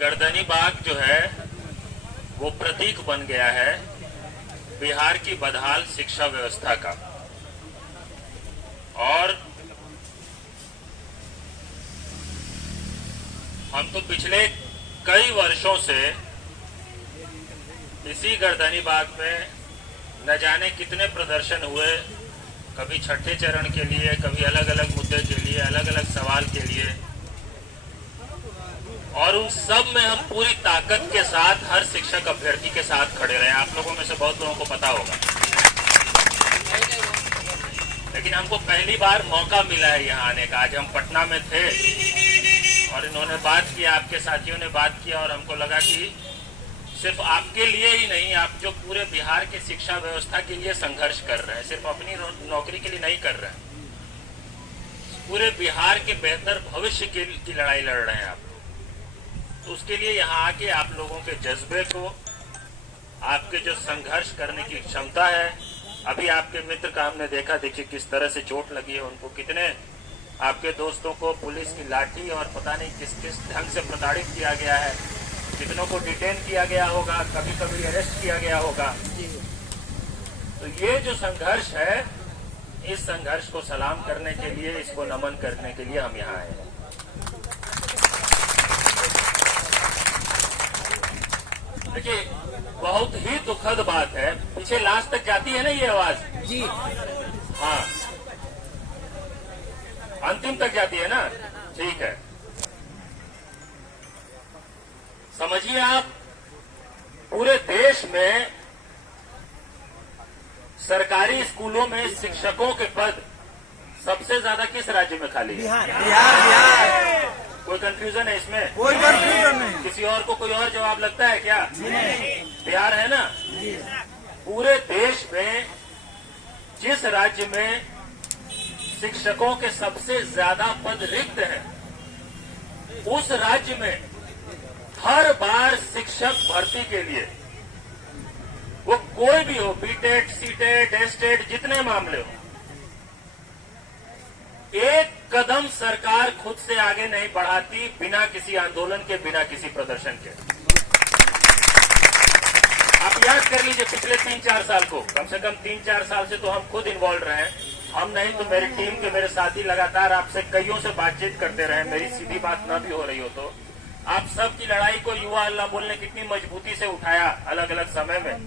गर्दनी बाग जो है वो प्रतीक बन गया है बिहार की बदहाल शिक्षा व्यवस्था का। और हम तो पिछले कई वर्षों से इसी गर्दनी बाग में न जाने कितने प्रदर्शन हुए, कभी छठे चरण के लिए, कभी अलग अलग मुद्दे के लिए, अलग अलग सवाल के लिए, और उन सब में हम पूरी ताकत के साथ हर शिक्षक अभ्यर्थी के साथ खड़े रहे। आप लोगों में से बहुत लोगों को पता होगा, लेकिन हमको पहली बार मौका मिला है यहाँ आने का। आज हम पटना में थे और इन्होंने बात की, आपके साथियों ने बात किया, और हमको लगा कि सिर्फ आपके लिए ही नहीं, आप जो पूरे बिहार के शिक्षा व्यवस्था के लिए संघर्ष कर रहे हैं, सिर्फ अपनी नौकरी के लिए नहीं कर रहे हैं, पूरे बिहार के बेहतर भविष्य की लड़ाई लड़ रहे हैं आप। तो उसके लिए यहाँ आके आप लोगों के जज्बे को, आपके जो संघर्ष करने की क्षमता है, अभी आपके मित्र का हमने देखा, देखिए किस तरह से चोट लगी है उनको, कितने आपके दोस्तों को पुलिस की लाठी और पता नहीं किस किस ढंग से प्रताड़ित किया गया है, कितनों को डिटेन किया गया होगा, कभी कभी अरेस्ट किया गया होगा। तो ये जो संघर्ष है, इस संघर्ष को सलाम करने के लिए, इसको नमन करने के लिए हम यहाँ आए हैं। देखिए बहुत ही दुखद बात है, पीछे लास्ट तक जाती है ना ये आवाज जी, हाँ अंतिम तक जाती है ना, ठीक है। समझिए आप, पूरे देश में सरकारी स्कूलों में शिक्षकों के पद सबसे ज्यादा किस राज्य में खाली है? बिहार। कोई कंफ्यूजन है इसमें? कोई कंफ्यूजन नहीं। किसी और को कोई और जवाब लगता है क्या? नहीं। बिहार है ना? पूरे देश में जिस राज्य में शिक्षकों के सबसे ज्यादा पद रिक्त हैं, उस राज्य में हर बार शिक्षक भर्ती के लिए, वो कोई भी हो, बीटेट, सीटेट, एस्टेट, जितने मामले हो, एक कदम सरकार खुद से आगे नहीं बढ़ाती बिना किसी आंदोलन के, बिना किसी प्रदर्शन के। आप याद कर लीजिए पिछले 3-4 साल को, कम से कम 3-4 साल से तो हम खुद इन्वॉल्व रहे हैं। हम नहीं तो मेरी टीम के मेरे साथी लगातार आपसे कईयों से बातचीत करते रहे, मेरी सीधी बात ना भी हो रही हो तो। आप सब की लड़ाई को युवा अल्लाह बोल ने कितनी मजबूती से उठाया अलग अलग समय में।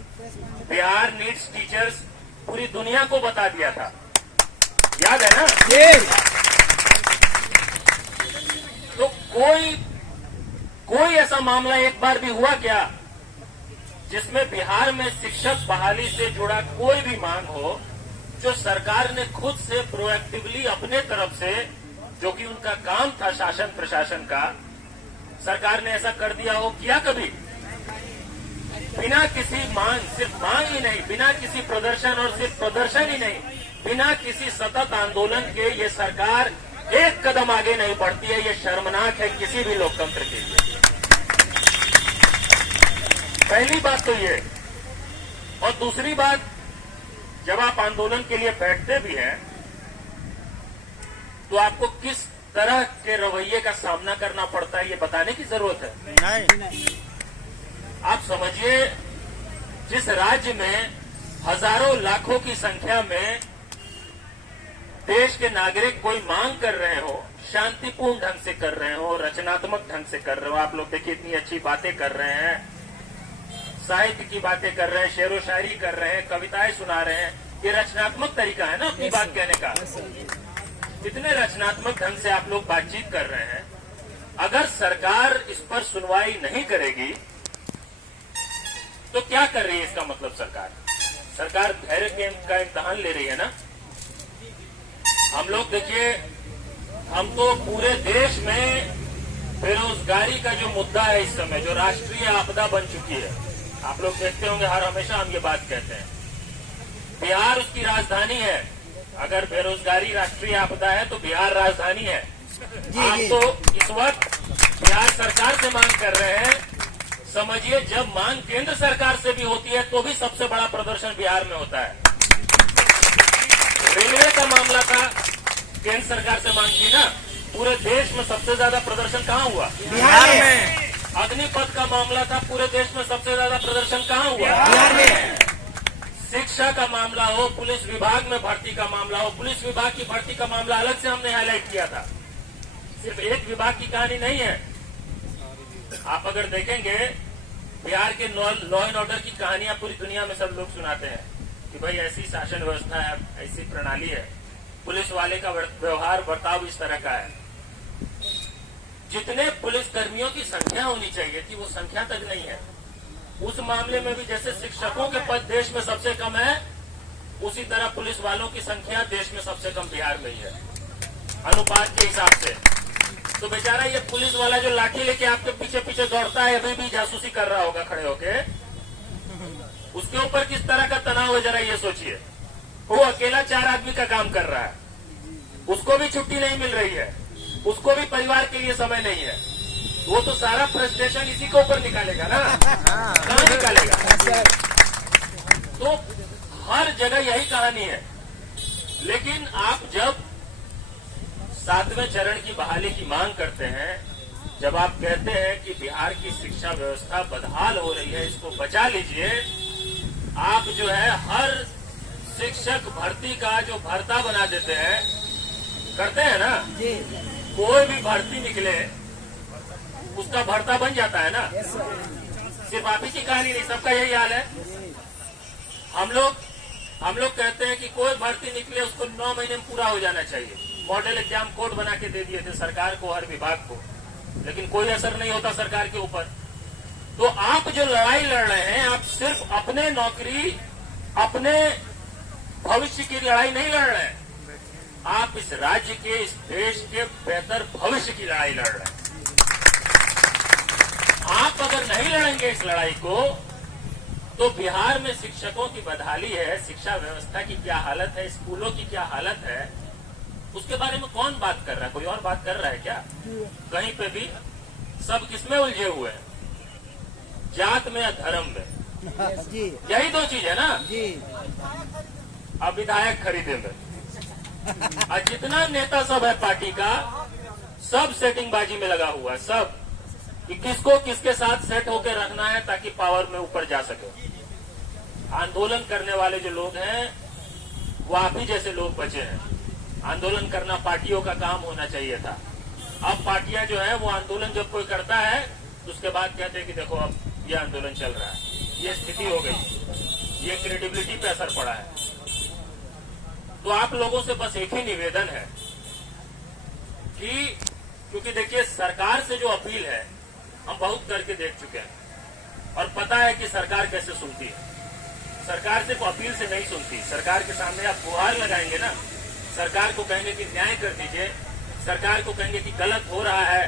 बिहार नीड्स टीचर्स पूरी दुनिया को बता दिया था, याद है ना? तो कोई ऐसा मामला एक बार भी हुआ क्या जिसमें बिहार में शिक्षक बहाली से जुड़ा कोई भी मांग हो, जो सरकार ने खुद से प्रोएक्टिवली अपने तरफ से, जो कि उनका काम था शासन प्रशासन का, सरकार ने ऐसा कर दिया हो? किया कभी? बिना किसी मांग, सिर्फ मांग ही नहीं, बिना किसी प्रदर्शन, और सिर्फ प्रदर्शन ही नहीं, बिना किसी सतत आंदोलन के ये सरकार एक कदम आगे नहीं बढ़ती है। ये शर्मनाक है किसी भी लोकतंत्र के लिए। पहली बात तो ये, और दूसरी बात, जब आप आंदोलन के लिए बैठते भी हैं तो आपको किस तरह के रवैये का सामना करना पड़ता है ये बताने की जरूरत है? नहीं। आप समझिए, जिस राज्य में हजारों लाखों की संख्या में देश के नागरिक कोई मांग कर रहे हो, शांतिपूर्ण ढंग से कर रहे हो, रचनात्मक ढंग से कर रहे हो, आप लोग देखिए इतनी अच्छी बातें कर रहे हैं, साहित्य की बातें कर रहे हैं, शेरो शायरी कर रहे हैं, कविताएं सुना रहे हैं, ये रचनात्मक तरीका है ना अपनी बात कहने का। इतने रचनात्मक ढंग से आप लोग बातचीत कर रहे हैं, अगर सरकार इस पर सुनवाई नहीं करेगी तो क्या कर रही है? इसका मतलब सरकार धैर्य का इम्तिहान ले रही है ना। हम लोग देखिए, हम तो पूरे देश में बेरोजगारी का जो मुद्दा है इस समय, जो राष्ट्रीय आपदा बन चुकी है, आप लोग देखते होंगे, हर हमेशा हम ये बात कहते हैं, बिहार उसकी राजधानी है। अगर बेरोजगारी राष्ट्रीय आपदा है तो बिहार राजधानी है। आप तो इस वक्त बिहार सरकार से मांग कर रहे हैं, समझिए जब मांग केंद्र सरकार से भी होती है तो भी सबसे बड़ा प्रदर्शन बिहार में होता है। रेलवे का मामला था, केंद्र सरकार से मांग की ना, पूरे देश में सबसे ज्यादा प्रदर्शन कहाँ हुआ? बिहार में। अग्निपथ का मामला था, पूरे देश में सबसे ज्यादा प्रदर्शन कहाँ हुआ? बिहार में। शिक्षा का मामला हो, पुलिस विभाग में भर्ती का मामला हो, पुलिस विभाग की भर्ती का मामला अलग से हमने हाईलाइट किया था। सिर्फ एक विभाग की कहानी नहीं है। आप अगर देखेंगे बिहार के लॉ एंड ऑर्डर की कहानियां पूरी दुनिया में सब लोग सुनाते हैं कि भाई ऐसी शासन व्यवस्था है, ऐसी प्रणाली है, पुलिस वाले का व्यवहार बर्ताव इस तरह का है। जितने पुलिस कर्मियों की संख्या होनी चाहिए थी वो संख्या तक नहीं है। उस मामले में भी जैसे शिक्षकों के पद देश में सबसे कम है, उसी तरह पुलिस वालों की संख्या देश में सबसे कम बिहार में ही है अनुपात के हिसाब से। तो बेचारा ये पुलिस वाला जो लाठी लेके आपके पीछे पीछे दौड़ता है, अभी भी जासूसी कर रहा होगा खड़े होके, उसके ऊपर किस तरह का तनाव है जरा ये सोचिए। वो अकेला 4 आदमी का काम कर रहा है, उसको भी छुट्टी नहीं मिल रही है, उसको भी परिवार के लिए समय नहीं है। वो तो सारा फ्रस्ट्रेशन इसी के ऊपर निकालेगा ना, कहाँ निकालेगा? तो हर जगह यही कहानी है। लेकिन आप जब 7वें चरण की बहाली की मांग करते हैं, जब आप कहते हैं कि बिहार की शिक्षा व्यवस्था बदहाल हो रही है, इसको बचा लीजिए, आप जो है हर शिक्षक भर्ती का जो भर्ता बना देते हैं, करते हैं ना, कोई भी भर्ती निकले उसका भर्ता बन जाता है ना। सिर्फ आप ही की कहानी नहीं, सबका यही हाल है। हम लोग कहते हैं कि कोई भर्ती निकले उसको 9 महीने में पूरा हो जाना चाहिए। मॉडल एग्जाम कोड बना के दे दिए थे सरकार को, हर विभाग को, लेकिन कोई असर नहीं होता सरकार के ऊपर। तो आप जो लड़ाई लड़ रहे हैं, आप सिर्फ अपने नौकरी, अपने भविष्य की लड़ाई नहीं लड़ रहे हैं, आप इस राज्य के, इस देश के बेहतर भविष्य की लड़ाई लड़ रहे हैं। आप अगर नहीं लड़ेंगे इस लड़ाई को, तो बिहार में शिक्षकों की बदहाली है, शिक्षा व्यवस्था की क्या हालत है, स्कूलों की क्या हालत है, उसके बारे में कौन बात कर रहा है? कोई और बात कर रहा है क्या? कहीं पे भी सब किसमें उलझे हुए हैं? जात में या धर्म में। यही 2 चीज है ना। अब विधायक खरीदे में और जितना नेता सब है पार्टी का, सब सेटिंगबाजी में लगा हुआ है, सब कि किसको किसके साथ सेट होकर रखना है ताकि पावर में ऊपर जा सके। आंदोलन करने वाले जो लोग हैं वो आप ही जैसे लोग बचे हैं। आंदोलन करना पार्टियों का काम होना चाहिए था। अब पार्टियां जो है वो आंदोलन जब कोई करता है तो उसके बाद कहते हैं कि देखो अब ये आंदोलन चल रहा है, ये स्थिति हो गई, ये क्रेडिबिलिटी पे असर पड़ा है। तो आप लोगों से बस एक ही निवेदन है कि क्योंकि देखिए सरकार से जो अपील है हम बहुत करके देख चुके हैं और पता है कि सरकार कैसे सुनती है। सरकार सिर्फ अपील से नहीं सुनती। सरकार के सामने आप गुहार लगाएंगे ना, सरकार को कहेंगे कि न्याय कर दीजिए, सरकार को कहेंगे कि गलत हो रहा है,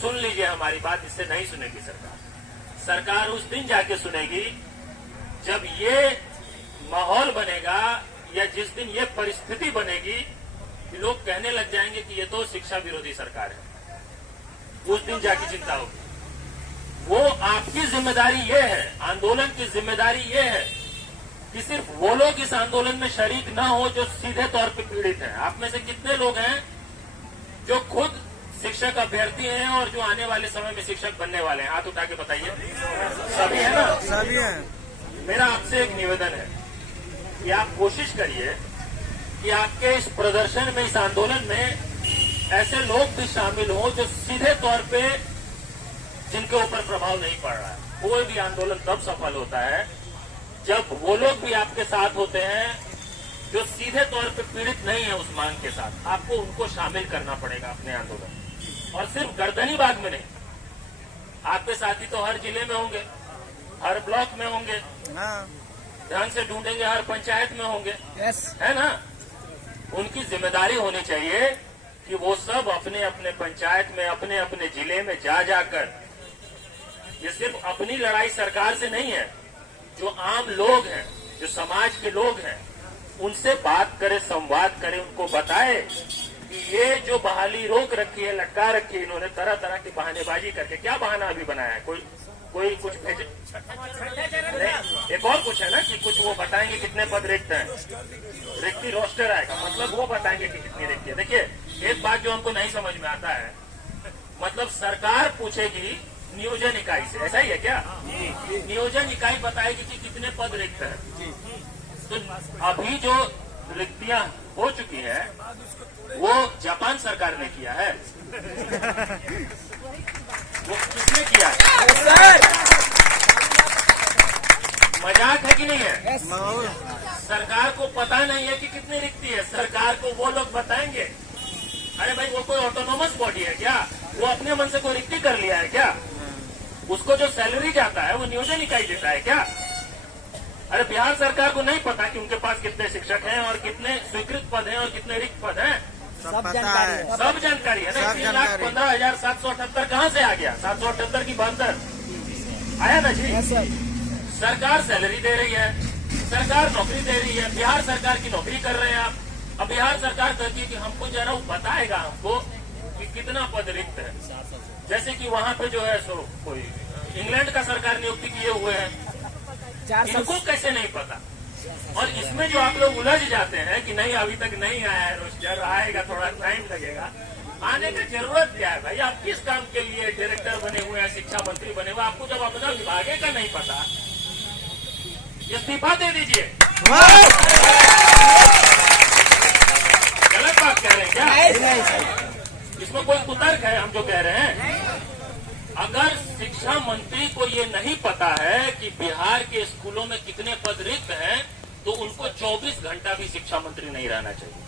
सुन लीजिए हमारी बात, इससे नहीं सुनेगी सरकार। सरकार उस दिन जाके सुनेगी जब ये माहौल बनेगा या जिस दिन ये परिस्थिति बनेगी कि लोग कहने लग जाएंगे कि ये तो शिक्षा विरोधी सरकार है, उस दिन जाके चिंता होगी। वो आपकी जिम्मेदारी ये है, आंदोलन की जिम्मेदारी ये है कि सिर्फ वो लोग इस आंदोलन में शरीक ना हो जो सीधे तौर पे पीड़ित हैं। आप में से कितने लोग हैं जो खुद शिक्षक अभ्यर्थी हैं और जो आने वाले समय में शिक्षक बनने वाले हैं? हाथ उठा के बताइए। सभी है ना? सभी हैं। मेरा आपसे एक निवेदन है कि आप कोशिश करिए कि आपके इस प्रदर्शन में, इस आंदोलन में ऐसे लोग भी शामिल हों जो सीधे तौर पे जिनके ऊपर प्रभाव नहीं पड़ रहा है। कोई भी आंदोलन तब सफल होता है जब वो लोग भी आपके साथ होते हैं जो सीधे तौर पे पीड़ित नहीं है उस मांग के साथ। आपको उनको शामिल करना पड़ेगा अपने आंदोलन, और सिर्फ गर्दनीबाग में नहीं। आपके साथी तो हर जिले में होंगे, हर ब्लॉक में होंगे, ध्यान से ढूंढेंगे हर पंचायत में होंगे, है ना? उनकी जिम्मेदारी होनी चाहिए कि वो सब अपने अपने पंचायत में, अपने अपने जिले में जा जाकर, ये सिर्फ अपनी लड़ाई सरकार से नहीं है, जो आम लोग हैं, जो समाज के लोग हैं, उनसे बात करे, संवाद करे, उनको बताए कि ये जो बहाली रोक रखी है, लटका रखी है इन्होंने तरह तरह की बहानेबाजी करके। क्या बहाना अभी बनाया है? कोई कुछ भेजे, एक और कुछ है ना कि कुछ वो बताएंगे कितने पद रिक्त हैं, रिक्ति रोस्टर आएगा, मतलब वो बताएंगे कि कितनी रिक्ति है। देखिए एक बात जो हमको नहीं समझ में आता है, मतलब सरकार पूछेगी नियोजन इकाई से, ऐसा ही है क्या? नियोजन इकाई बताएगी कि कितने पद रिक्त हैं। तो अभी जो रिक्तियां हो चुकी हैं वो जापान सरकार ने किया है, वो किसने किया है? मजाक है कि नहीं है? सरकार को पता नहीं है कि कितनी रिक्ति है, सरकार को वो लोग बताएंगे। अरे भाई वो कोई ऑटोनोमस बॉडी है क्या? वो अपने मन से कोई रिक्ति कर लिया है क्या? उसको जो सैलरी जाता है वो नियोजन इकाई देता है क्या? अरे बिहार सरकार को नहीं पता कि उनके पास कितने शिक्षक हैं और कितने स्वीकृत पद हैं और कितने रिक्त पद हैं? सब जानकारी है, सब जानकारी है ना। 3,15,778 कहाँ से आ गया? 778 की 72 आया ना जी। सरकार सैलरी दे रही है, सरकार नौकरी दे रही है, बिहार सरकार की नौकरी कर रहे हैं आप। अब बिहार सरकार कहती है कि हमको जरा वो बताएगा हमको कि कितना पद रिक्त है। जैसे कि वहाँ पे जो है सो कोई इंग्लैंड का सरकार नियुक्ति किए हुए हैं, इनको कैसे नहीं पता? और इसमें जो आप लोग उलझ जाते हैं कि नहीं अभी तक नहीं आया है रोस्टर, आएगा, थोड़ा टाइम लगेगा। आने की जरूरत क्या है भाई? आप किस काम के लिए डायरेक्टर बने हुए हैं, शिक्षा मंत्री बने हुए? आपको जब अपना विभागे का नहीं पता, इस्तीफा दे दीजिए। गलत बात कह रहे हैं क्या? इसमें कोई कुतर्क है हम जो कह रहे हैं? अगर शिक्षा मंत्री को ये नहीं पता है कि बिहार के स्कूलों में कितने पद रिक्त हैं, तो उनको 24 घंटा भी शिक्षा मंत्री नहीं रहना चाहिए।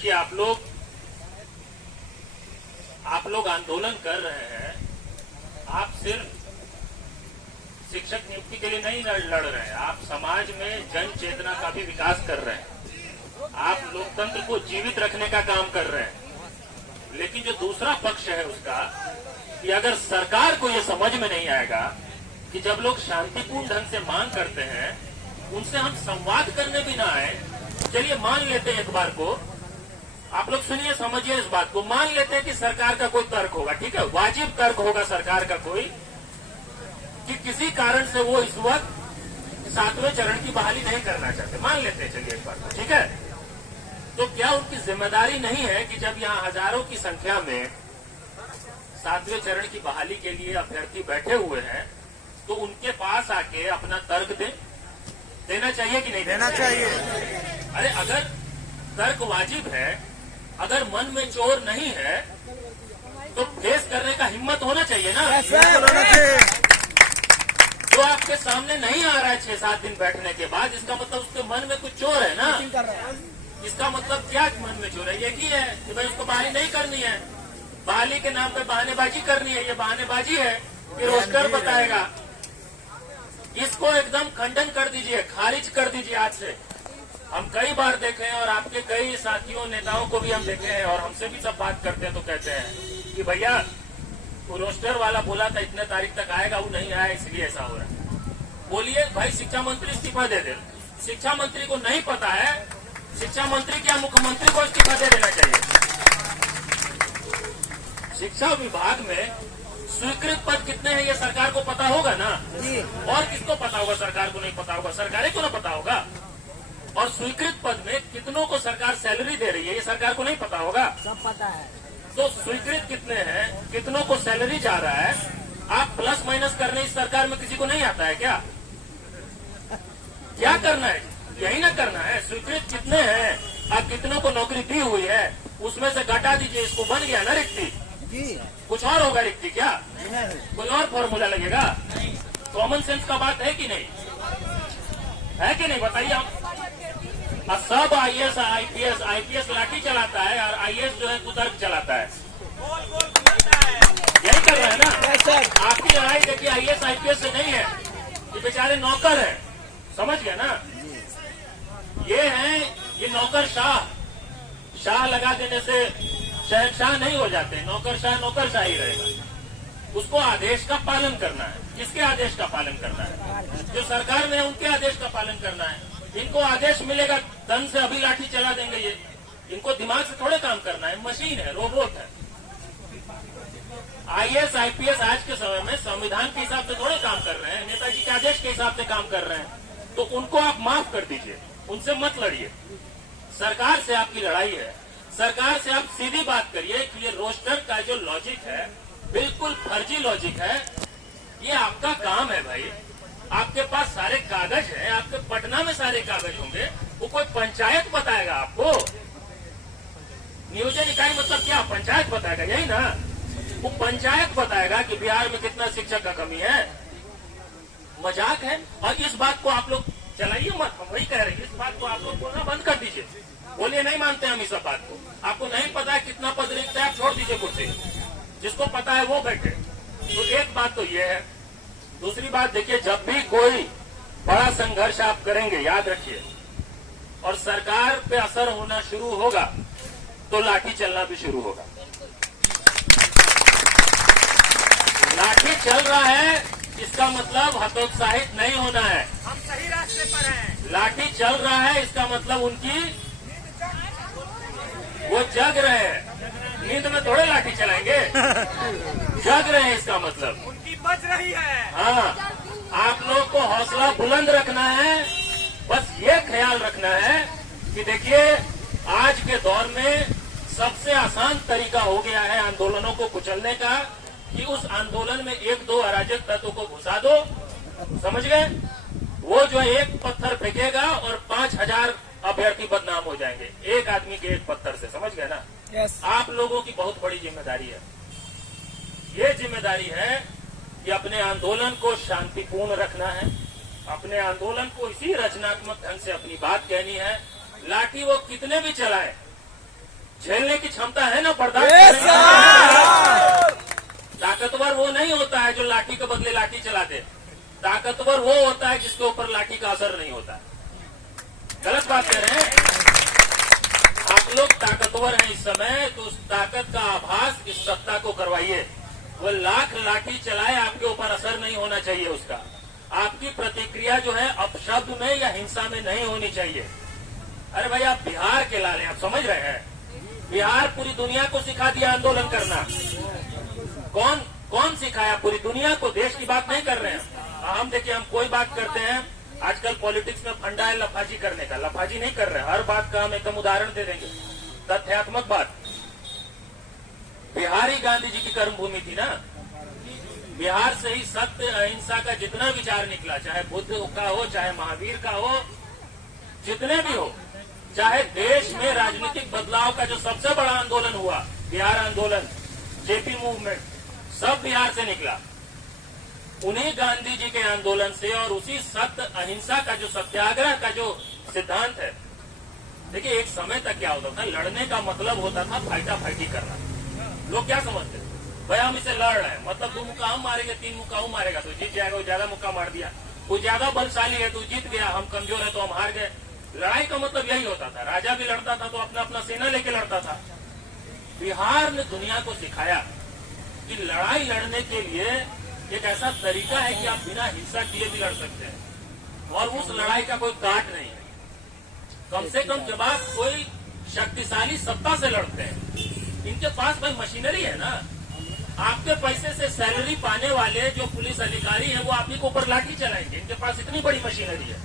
कि आप लोग आंदोलन कर रहे हैं, आप सिर्फ शिक्षक नियुक्ति के लिए नहीं लड़ रहे हैं, आप समाज में जन चेतना का भी विकास कर रहे हैं, आप लोकतंत्र को जीवित रखने का काम कर रहे हैं। लेकिन जो दूसरा पक्ष है उसका, कि अगर सरकार को ये समझ में नहीं आएगा कि जब लोग शांतिपूर्ण ढंग से मांग करते हैं उनसे हम संवाद करने भी ना आए। चलिए मान लेते हैं एक बार को, आप लोग सुनिए समझिए इस बात को, मान लेते हैं कि सरकार का कोई तर्क होगा, ठीक है, वाजिब तर्क होगा सरकार का कोई, कि किसी कारण से वो इस वक्त 7वें चरण की बहाली नहीं करना चाहते। मान लेते हैं, चलिए एक बार, ठीक है। तो क्या उनकी जिम्मेदारी नहीं है कि जब यहाँ हजारों की संख्या में 7वें चरण की बहाली के लिए अभ्यर्थी बैठे हुए हैं, तो उनके पास आके अपना तर्क देना चाहिए कि नहीं देना चाहिए? अरे अगर तर्क वाजिब है, अगर मन में चोर नहीं है, तो फेस करने का हिम्मत होना चाहिए ना। जो आपके सामने नहीं आ रहा है 6-7 दिन बैठने के बाद, इसका मतलब उसके मन में कुछ चोर है ना। इसका मतलब क्या मन में चोर है? यही है कि भाई उसको बहाली नहीं करनी है, बहाली के नाम पे बहानेबाजी करनी है। ये बहानेबाजी है कि रोस्टर बताएगा। इसको एकदम खंडन कर दीजिए, खारिज कर दीजिए आज से। हम कई बार देखे हैं और आपके कई साथियों नेताओं को भी हम देखे हैं और हमसे भी सब बात करते हैं तो कहते हैं कि भैया वो रोस्टर वाला बोला था इतने तारीख तक आएगा, वो नहीं आया इसलिए ऐसा हो रहा है। बोलिए भाई शिक्षा मंत्री इस्तीफा दे दे। शिक्षा मंत्री को नहीं पता है, शिक्षा मंत्री क्या मुख्यमंत्री को इस्तीफा दे देना चाहिए? शिक्षा विभाग में स्वीकृत पद कितने हैं ये सरकार को पता होगा ना। और किसको पता होगा? सरकार को नहीं पता होगा, सरकार को ना पता होगा। और स्वीकृत पद में कितनों को सरकार सैलरी दे रही है ये सरकार को नहीं पता होगा? सब पता है। तो स्वीकृत कितने हैं, कितनों को सैलरी जा रहा है, आप प्लस माइनस करने इस सरकार में किसी को नहीं आता है क्या? क्या करना है? यही ना करना है। स्वीकृत कितने हैं, आप कितनों को नौकरी दी हुई है, उसमें से घटा दीजिए, इसको बन गया ना रिक्ति। कुछ और होगा रिक्ति क्या? कोई और फॉर्मूला लगेगा? कॉमन सेंस का बात है कि नहीं? है कि नहीं बताइए आप। सब आईएएस आईपीएस लाठी चलाता है और आईएएस जो है कुतर्क चलाता है। यही कर रहे हैं ना। आपकी लड़ाई देखिए आईएएस आईपीएस से नहीं है, ये बेचारे नौकर हैं, समझ गए ना। ये हैं ये नौकर शाह लगा देने से शहंशाह नहीं हो जाते। नौकरशाह ही रहेगा। उसको आदेश का पालन करना है। किसके आदेश का पालन करना है? जो सरकार में है उनके आदेश का पालन करना है। इनको आदेश मिलेगा तन से अभी लाठी चला देंगे ये। इनको दिमाग से थोड़े काम करना है, मशीन है, रोबोट है। आईएएस आईपीएस आज के समय में संविधान के हिसाब से थोड़े काम कर रहे हैं, नेताजी के आदेश के हिसाब से काम कर रहे हैं। तो उनको आप माफ कर दीजिए, उनसे मत लड़िए। सरकार से आपकी लड़ाई है। सरकार से आप सीधी बात करिए कि ये रोस्टर का जो लॉजिक है बिल्कुल फर्जी लॉजिक है। ये आपका काम है भाई, आपके पास सारे कागज हैं, आपके पटना में सारे कागज होंगे, वो कोई पंचायत बताएगा आपको? नियोजन इकाई मतलब क्या? पंचायत बताएगा, यही ना? वो पंचायत बताएगा कि बिहार में कितना शिक्षक का कमी है। मजाक है। और इस बात को आप लोग चलाइए मत, हम वही कह रहे हैं, इस बात को आप लोग बोलना बंद कर दीजिए। बोलिए नहीं मानते हम इस बात को, आपको नहीं पता है कितना पद रिक्त है, आप छोड़ दीजिए कुर्सी, जिसको पता है वो बैठे। तो एक बात तो ये है। दूसरी बात देखिए, जब भी कोई बड़ा संघर्ष आप करेंगे, याद रखिए, और सरकार पे असर होना शुरू होगा तो लाठी चलना भी शुरू होगा। लाठी चल रहा है इसका मतलब हतोत्साहित नहीं होना है, हम सही रास्ते पर हैं। लाठी चल रहा है इसका मतलब उनकी वो जग रहे हैं, नींद में थोड़े लाठी चलाएंगे, जग रहे हैं इसका मतलब उनकी बज रही है। हाँ, आप लोग को हौसला बुलंद रखना है। बस ये ख्याल रखना है कि देखिए आज के दौर में सबसे आसान तरीका हो गया है आंदोलनों को कुचलने का कि उस आंदोलन में एक दो अराजक तत्वों को घुसा दो। समझ गए? वो जो एक पत्थर फेंकेगा और 5000 अभ्यर्थी बदनाम हो जाएंगे एक आदमी के एक पत्थर से। समझ गए ना? यस। आप लोगों की बहुत बड़ी जिम्मेदारी है। ये जिम्मेदारी है कि अपने आंदोलन को शांतिपूर्ण रखना है, अपने आंदोलन को इसी रचनात्मक ढंग से अपनी बात कहनी है। लाठी वो कितने भी चलाए, झेलने की क्षमता है ना, बर्दाश्त। ताकतवर वो नहीं होता है जो लाठी के बदले लाठी चला दे, ताकतवर वो होता है जिसके ऊपर लाठी का असर नहीं होता। गलत बात कह रहे हैं आप लोग। ताकतवर हैं इस समय, तो उस ताकत का आभास इस सत्ता को करवाइए। वो लाख लाठी चलाए, आपके ऊपर असर नहीं होना चाहिए उसका। आपकी प्रतिक्रिया जो है अपशब्द में या हिंसा में नहीं होनी चाहिए। अरे भाई, आप बिहार के लाले, आप समझ रहे हैं? बिहार पूरी दुनिया को सिखा दिया आंदोलन करना। कौन सिखाया? पूरी दुनिया को। देश की बात नहीं कर रहे हैं हम। देखिए, हम कोई बात करते हैं, आजकल पॉलिटिक्स में फंडा है लफाजी करने का। लफाजी नहीं कर रहे, हर बात का हम एकदम उदाहरण दे देंगे, तथ्यात्मक बात। बिहार ही गांधी जी की कर्मभूमि थी ना। बिहार से ही सत्य अहिंसा का जितना विचार निकला, चाहे बुद्ध का हो, चाहे महावीर का हो, जितने भी हो, चाहे देश में राजनीतिक बदलाव का जो सबसे बड़ा आंदोलन हुआ, बिहार आंदोलन, जेपी मूवमेंट, सब बिहार से निकला। उन्हीं गांधी जी के आंदोलन से और उसी सत्य अहिंसा का जो सत्याग्रह का जो सिद्धांत है। देखिए, एक समय तक क्या होता था, लड़ने का मतलब होता था फाइटा फाइटी करना। लोग क्या समझते हैं, भाई हम इसे लड़ रहे हैं, मतलब 2 मुक्का हम मारेंगे, 3 मुक्का वो मारेगा तो जीत जाएगा। वो ज्यादा मुक्का मार दिया, वो ज्यादा बलशाली है तो जीत गया, हम कमजोर है तो हम हार गए। लड़ाई का मतलब यही होता था। राजा भी लड़ता था तो अपना अपना सेना लेके लड़ता था। बिहार ने दुनिया को सिखाया कि लड़ाई लड़ने के लिए एक ऐसा तरीका है कि आप बिना हिंसा किए भी लड़ सकते हैं, और उस लड़ाई का कोई काट नहीं है। कम से कम जब आप कोई शक्तिशाली सत्ता से लड़ते हैं, इनके पास भाई मशीनरी है ना। आपके पैसे से सैलरी पाने वाले जो पुलिस अधिकारी हैं वो आप ही के ऊपर लाठी चलाएंगे। इनके पास इतनी बड़ी मशीनरी है,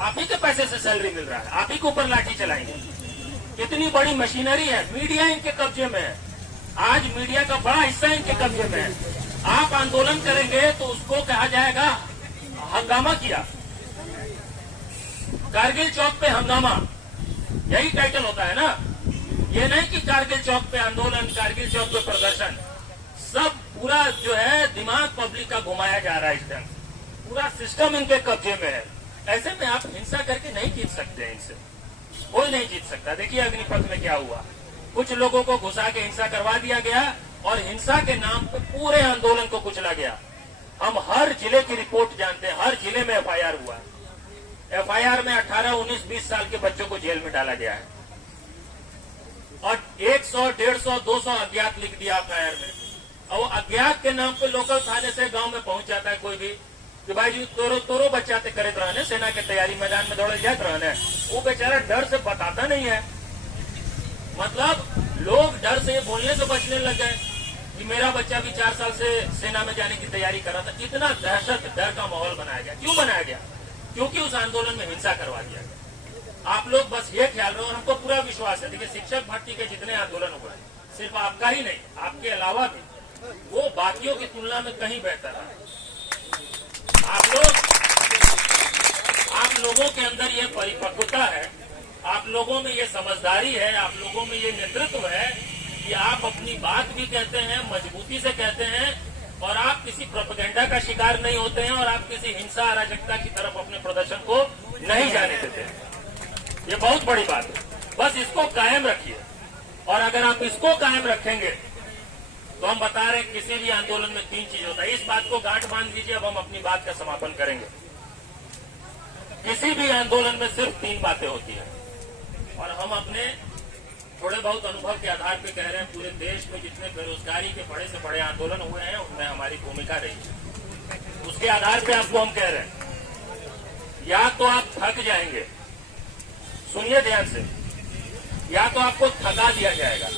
आप ही के पैसे से सैलरी मिल रहा है, आप ही के ऊपर लाठी चलाएंगे। इतनी बड़ी मशीनरी है। मीडिया इनके कब्जे में है, आज मीडिया का बड़ा हिस्सा इनके कब्जे में है। आप आंदोलन करेंगे तो उसको कहा जाएगा हंगामा किया, कारगिल चौक पे हंगामा, यही टाइटल होता है ना। ये नहीं कि कारगिल चौक पे आंदोलन, कारगिल चौक पे प्रदर्शन। सब पूरा जो है दिमाग पब्लिक का घुमाया जा रहा है इस ढंग, पूरा सिस्टम इनके कब्जे में है। ऐसे में आप हिंसा करके नहीं जीत सकते, इनसे कोई नहीं जीत सकता। देखिए अग्निपथ में क्या हुआ, कुछ लोगों को घुसा के हिंसा करवा दिया गया और हिंसा के नाम पे पूरे आंदोलन को कुचला गया। हम हर जिले की रिपोर्ट जानते हैं, हर जिले में एफआईआर हुआ। एफआईआर में 18, 19, 20 साल के बच्चों को जेल में डाला गया है और 100, 150, 200 अज्ञात लिख दिया एफआईआर में। और अज्ञात के नाम पे लोकल थाने से गांव में पहुंच जाता है कोई भी कि भाई जी तोरो बच्चाते करते रहने, सेना की तैयारी मैदान में दौड़े जाते रहने। वो बेचारा डर से बताता नहीं है। मतलब लोग डर से बोलने से बचने लग गए कि मेरा बच्चा भी 4 साल से सेना में जाने की तैयारी कर रहा था। इतना दहशत, डर का माहौल बनाया गया। क्यों बनाया गया? क्योंकि उस आंदोलन में हिंसा करवा दिया गया। आप लोग बस ये ख्याल रहो, और हमको पूरा विश्वास है, देखिए शिक्षक भर्ती के जितने आंदोलन हुए हैं, सिर्फ आपका ही नहीं, आपके अलावा भी, वो बाकियों की तुलना में कहीं बेहतर है। आप लोगों के अंदर ये परिपक्वता है, आप लोगों में ये समझदारी है, आप लोगों में ये नेतृत्व है कि आप अपनी बात भी कहते हैं, मजबूती से कहते हैं, और आप किसी प्रोपेगेंडा का शिकार नहीं होते हैं, और आप किसी हिंसा अराजकता की तरफ अपने प्रदर्शन को नहीं जाने देते हैं। ये बहुत बड़ी बात है, बस इसको कायम रखिए। और अगर आप इसको कायम रखेंगे तो हम बता रहे हैं, किसी भी आंदोलन में 3 चीज होता है। इस बात को गांठ बांध लीजिए, अब हम अपनी बात का समापन करेंगे। किसी भी आंदोलन में सिर्फ 3 बातें होती हैं, और हम अपने थोड़े बहुत अनुभव के आधार पर कह रहे हैं, पूरे देश में जितने बेरोजगारी के बड़े से बड़े आंदोलन हुए हैं उनमें हमारी भूमिका रही है। उसके आधार पर आपको हम कह रहे हैं, या तो आप थक जाएंगे, सुनिए ध्यान से, या तो आपको थका दिया जाएगा,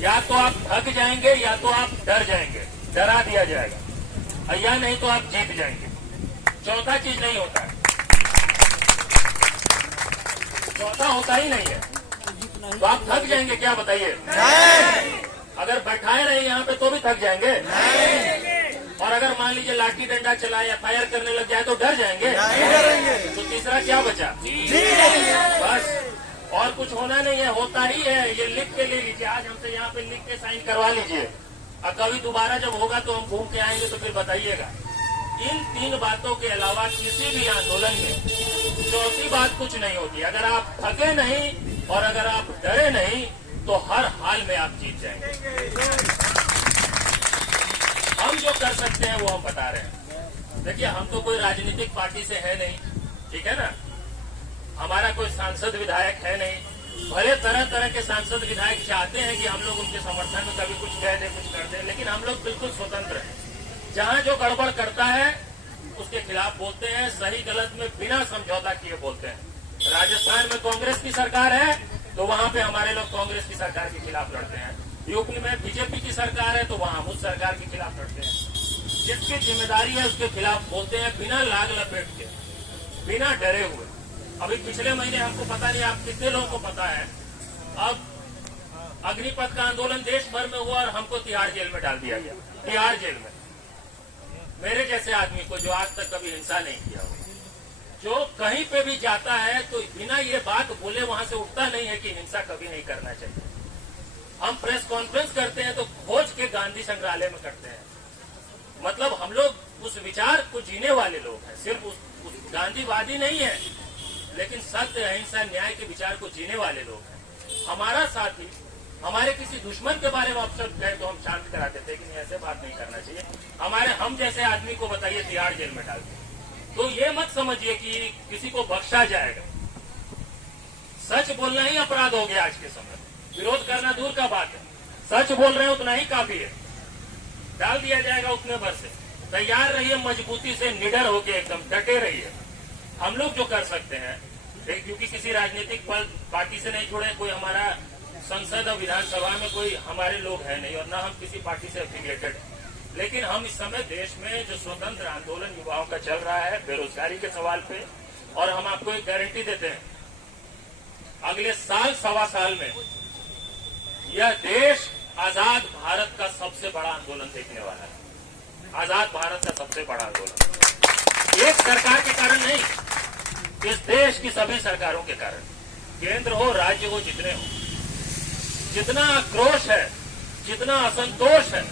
या तो आप थक जाएंगे, या तो आप डर जाएंगे, डरा दिया जाएगा, या नहीं तो आप जीत जाएंगे। चौथा चीज नहीं होता है, चौथा होता ही नहीं है। तो आप थक जाएंगे क्या, बताइए? अगर बैठाए रहे यहाँ पे तो भी थक जाएंगे, और अगर मान लीजिए लाठी डंडा चलाए या फायर करने लग जाए तो डर जाएंगे, तो तीसरा क्या बचा? बस, और कुछ होना नहीं है, होता ही है। ये लिख के ले लीजिए, आज हमसे यहाँ पे लिख के साइन करवा लीजिए, और कभी दोबारा जब होगा तो हम घूम के आएंगे तो फिर बताइएगा। इन 3 बातों के अलावा किसी भी आंदोलन में चौथी बात कुछ नहीं होती। अगर आप थके नहीं और अगर आप डरे नहीं तो हर हाल में आप जीत जाएंगे। हम जो कर सकते हैं वो हम बता रहे हैं। देखिए, हम तो कोई राजनीतिक पार्टी से है नहीं, ठीक है ना, हमारा कोई सांसद विधायक है नहीं। भले तरह तरह के सांसद विधायक चाहते हैं कि हम लोग उनके समर्थन में कभी कुछ कह दें, कुछ कर दें, लेकिन हम लोग बिल्कुल स्वतंत्र हैं। जहां जो गड़बड़ करता है उसके खिलाफ बोलते हैं, सही गलत में बिना समझौता किए बोलते हैं। राजस्थान में कांग्रेस की सरकार है तो वहां पे हमारे लोग कांग्रेस की सरकार के खिलाफ लड़ते हैं। यूपी में बीजेपी की सरकार है तो वहां उस सरकार के खिलाफ लड़ते हैं। जिसकी जिम्मेदारी है उसके खिलाफ बोलते हैं, बिना लाग लपेट के, बिना डरे हुए। अभी पिछले महीने हमको पता नहीं आप कितने लोगों को पता है, अब अग्निपथ का आंदोलन देश भर में हुआ और हमको तिहाड़ जेल में डाल दिया गया। तिहाड़ जेल में मेरे जैसे आदमी को, जो आज तक कभी हिंसा नहीं किया हो, जो कहीं पे भी जाता है तो बिना ये बात बोले वहां से उठता नहीं है कि हिंसा कभी नहीं करना चाहिए। हम प्रेस कॉन्फ्रेंस करते हैं तो खोज के गांधी संग्रहालय में करते हैं। मतलब हम लोग उस विचार को जीने वाले लोग हैं, सिर्फ उस गांधीवादी नहीं है, लेकिन सत्य, अहिंसा, न्याय के विचार को जीने वाले लोग हैं। हमारा साथी हमारे किसी दुश्मन के बारे में अवसर गए तो हम शांत करा देते कि नहीं, ऐसे बात नहीं करना चाहिए। हमारे हम जैसे आदमी को बताइए तिहाड़ जेल में डाल दिए, तो ये मत समझिए कि किसी को बख्शा जाएगा। सच बोलना ही अपराध हो गया आज के समय में, विरोध करना दूर का बात है। सच बोल रहे हैं उतना ही काफी है, डाल दिया जाएगा उतने भर से। तैयार रहिए, मजबूती से, निडर होके एकदम डटे रहिए। हम लोग जो कर सकते हैं, क्योंकि किसी राजनीतिक पार्टी से नहीं जुड़े, कोई हमारा संसद और विधानसभा में कोई हमारे लोग है नहीं, और न हम किसी पार्टी से एफिलिएटेड हैं, लेकिन हम इस समय देश में जो स्वतंत्र आंदोलन युवाओं का चल रहा है बेरोजगारी के सवाल पे, और हम आपको एक गारंटी देते हैं, अगले साल, सवा साल में यह देश आजाद भारत का सबसे बड़ा आंदोलन देखने वाला है। आजाद भारत का सबसे बड़ा आंदोलन एक सरकार के कारण नहीं, इस देश की सभी सरकारों के कारण, केंद्र हो, राज्य हो, जितने हो, जितना आक्रोश है, जितना असंतोष है,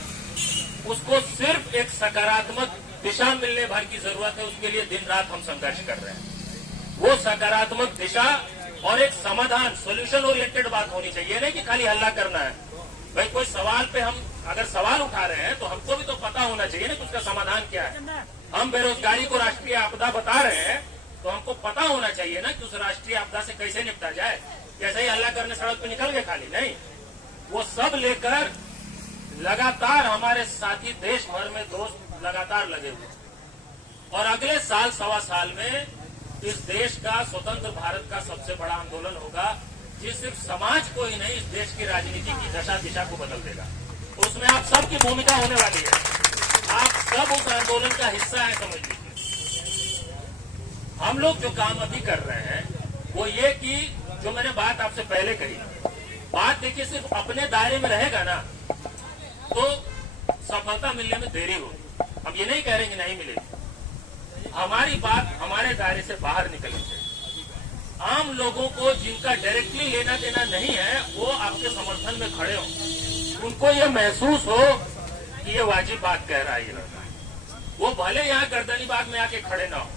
उसको सिर्फ एक सकारात्मक दिशा मिलने भर की जरूरत है। उसके लिए दिन रात हम संघर्ष कर रहे हैं। वो सकारात्मक दिशा और एक समाधान, सोल्यूशन ओरिएंटेड बात होनी चाहिए, नहीं कि खाली हल्ला करना है। भाई कोई सवाल पे हम अगर सवाल उठा रहे हैं तो हमको भी तो पता होना चाहिए ना कि उसका समाधान क्या है। हम बेरोजगारी को राष्ट्रीय आपदा बता रहे हैं तो हमको पता होना चाहिए ना कि उस राष्ट्रीय आपदा से कैसे निपटा जाए। जैसे ही हल्ला करने सड़क पे निकल गए खाली नहीं, वो सब लेकर लगातार हमारे साथी देश भर में दोस्त लगातार लगे हुए, और अगले साल, सवा साल में इस देश का, स्वतंत्र भारत का सबसे बड़ा आंदोलन होगा, जिस सिर्फ समाज को ही नहीं, इस देश की राजनीति की दशा दिशा को बदल देगा। उसमें आप सबकी भूमिका होने वाली है। आप सब उस आंदोलन का हिस्सा है, समझ लीजिए। हम लोग जो काम अभी कर रहे हैं वो ये कि जो मैंने बात आपसे पहले कही, बात देखिए सिर्फ अपने दायरे में रहेगा ना तो सफलता मिलने में देरी होगी। हम ये नहीं कह रहे कि नहीं मिलेगी, हमारी बात हमारे दायरे से बाहर निकलनी चाहिए। आम लोगों को जिनका डायरेक्टली लेना देना नहीं है वो आपके समर्थन में खड़े हो, उनको ये महसूस हो कि ये वाजिब बात कह रहा है ये लड़का, वो भले यहाँ गर्दनी बाग में आके खड़े ना हो,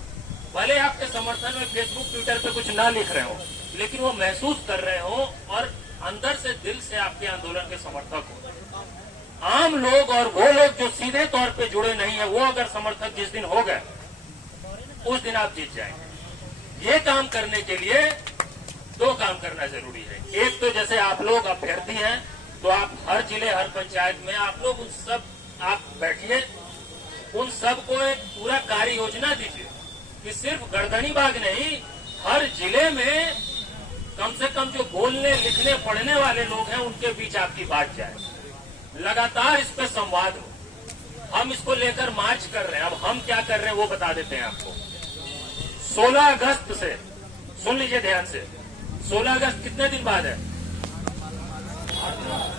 भले आपके समर्थन में फेसबुक ट्विटर पे कुछ ना लिख रहे हो, लेकिन वो महसूस कर रहे हो और अंदर से दिल से आपके आंदोलन के समर्थक हो। आम लोग और वो लोग जो सीधे तौर पे जुड़े नहीं है, वो अगर समर्थक जिस दिन हो गए उस दिन आप जीत जाएंगे। ये काम करने के लिए दो काम करना जरूरी है। एक तो जैसे आप लोग अभ्यर्थी हैं तो आप हर जिले हर पंचायत में आप लोग उन सब आप बैठिए, उन सबको एक पूरा कार्य योजना दीजिए कि सिर्फ गर्दनी बाग नहीं, हर जिले में कम से कम जो बोलने लिखने पढ़ने वाले लोग हैं उनके बीच आपकी बात जाए, लगातार इस पे संवाद हो। हम इसको लेकर मार्च कर रहे हैं। अब हम क्या कर रहे हैं वो बता देते हैं आपको। 16 अगस्त से, सुन लीजिए ध्यान से, 16 अगस्त कितने दिन बाद है?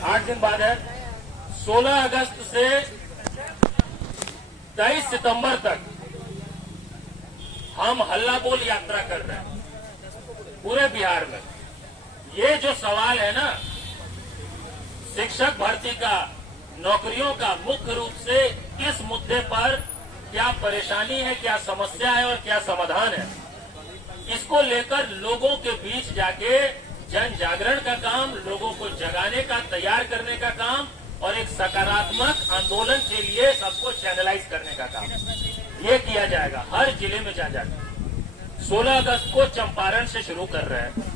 8 दिन बाद है। 16 अगस्त से 23 सितंबर तक हम हल्ला बोल यात्रा कर रहे हैं पूरे बिहार में। ये जो सवाल है ना शिक्षक भर्ती का, नौकरियों का, मुख्य रूप से इस मुद्दे पर क्या परेशानी है, क्या समस्या है और क्या समाधान है, इसको लेकर लोगों के बीच जाके जन जागरण का काम, लोगों को जगाने का, तैयार करने का काम और एक सकारात्मक आंदोलन के लिए सबको चैनलाइज करने का काम, ये किया जाएगा हर जिले में जा जाकर। 16 अगस्त को चंपारण से शुरू कर रहे हैं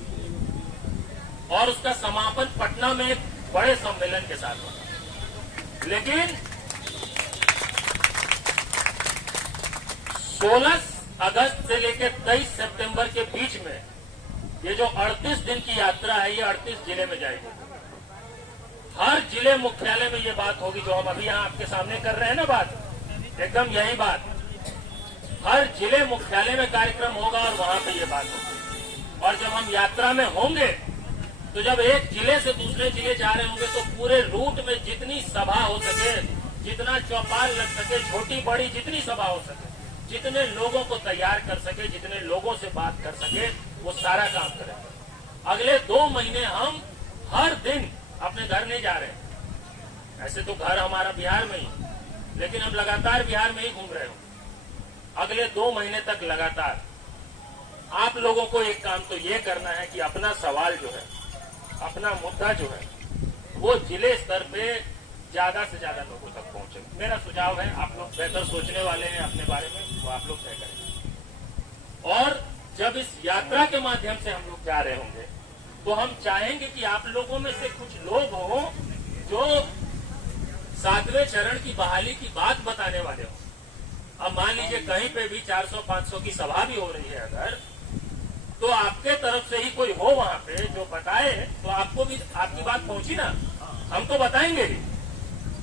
और उसका समापन पटना में एक बड़े सम्मेलन के साथ होगा। लेकिन 16 अगस्त से लेकर 23 सितंबर के बीच में ये जो 38 दिन की यात्रा है, ये 38 जिले में जाएगी। हर जिले मुख्यालय में ये बात होगी जो हम अभी यहाँ आपके सामने कर रहे हैं ना, बात एकदम यही बात। हर जिले मुख्यालय में कार्यक्रम होगा और वहां पे ये बात होगी। और जब हम यात्रा में होंगे तो जब एक जिले से दूसरे जिले जा रहे होंगे तो पूरे रूट में जितनी सभा हो सके, जितना चौपाल लग सके, छोटी बड़ी जितनी सभा हो सके, जितने लोगों को तैयार कर सके, जितने लोगों से बात कर सके, वो सारा काम करेंगे। अगले 2 महीने हम हर दिन अपने घर नहीं जा रहे। ऐसे तो घर हमारा बिहार में ही, लेकिन हम लगातार बिहार में ही घूम रहे हो। अगले 2 महीने तक लगातार आप लोगों को एक काम तो ये करना है कि अपना सवाल जो है, अपना मुद्दा जो है, वो जिले स्तर पे ज्यादा से ज्यादा लोगों तक पहुंचे। मेरा सुझाव है, आप लोग बेहतर सोचने वाले हैं अपने बारे में, वो आप लोग तय करेंगे। और जब इस यात्रा के माध्यम से हम लोग जा रहे होंगे तो हम चाहेंगे कि आप लोगों में से कुछ लोग हों जो 7वें चरण की बहाली की बात बताने वाले हों। अब मान लीजिए कहीं पे भी 400-500 की सभा भी हो रही है अगर, तो आपके तरफ से ही कोई हो वहां पे जो बताए, तो आपको भी आपकी बात पहुंची ना, हम तो बताएंगे ही,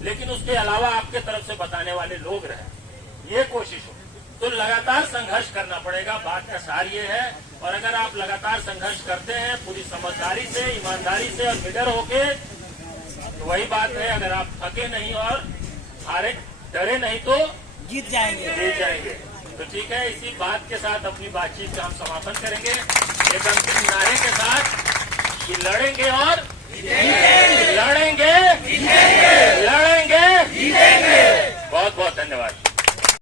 लेकिन उसके अलावा आपके तरफ से बताने वाले लोग रहे, ये कोशिश हो। तो लगातार संघर्ष करना पड़ेगा, बात का सार ये है। और अगर आप लगातार संघर्ष करते हैं पूरी समझदारी से, ईमानदारी से और निडर होके, तो वही बात है, अगर आप थके नहीं और हारे डरे नहीं तो जीत जाएंगे। तो ठीक है, इसी बात के साथ अपनी बातचीत का हम समापन करेंगे एक अंतिम नारे के साथ कि लड़ेंगे और लड़ेंगे, लड़ेंगे। बहुत बहुत धन्यवाद।